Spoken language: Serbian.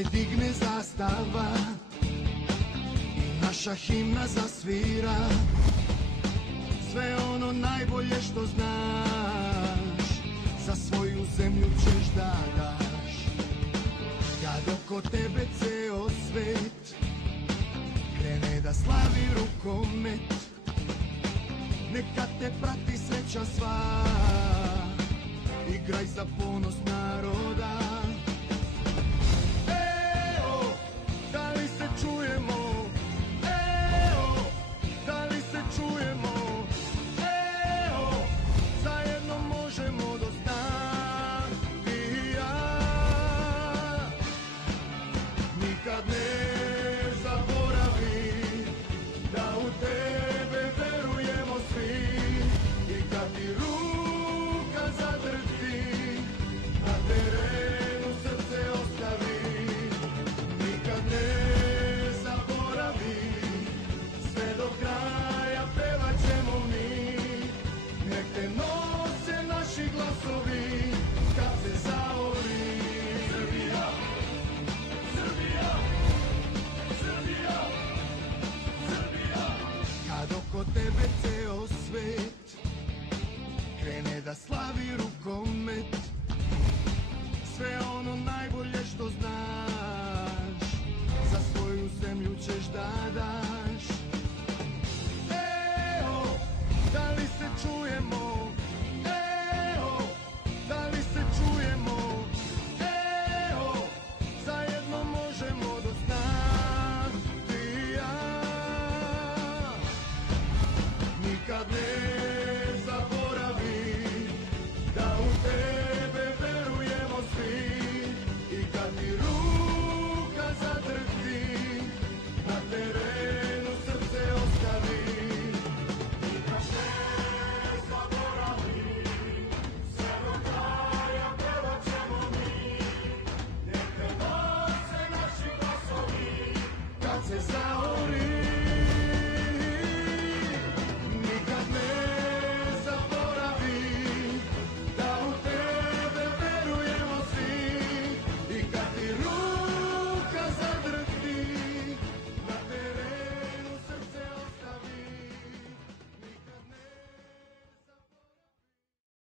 se digne zastava i naša himna zasvira, sve ono najbolje što znaš za svoju zemlju ćeš da daš. Kad oko tebe ceo svet krene da slavi rukomet, neka te prati sreća sva, igraj za ponos naroda. Eo, da li se čujemo? Eo, da li se čujemo? Eo, zajedno možemo do sna i ja. Nikad ne zaboravi da u tebe verujemo svi, i kad ti ruka zadrti, na terenu srce ostavi. Nikad ne zaboravi, sve do kraja pevat ćemo mi, nek te nose naši glasovi kad se zaori. Srbija, Srbija, Srbija, Srbija. Kad oko tebe ceo svet krene da slavi rukomet,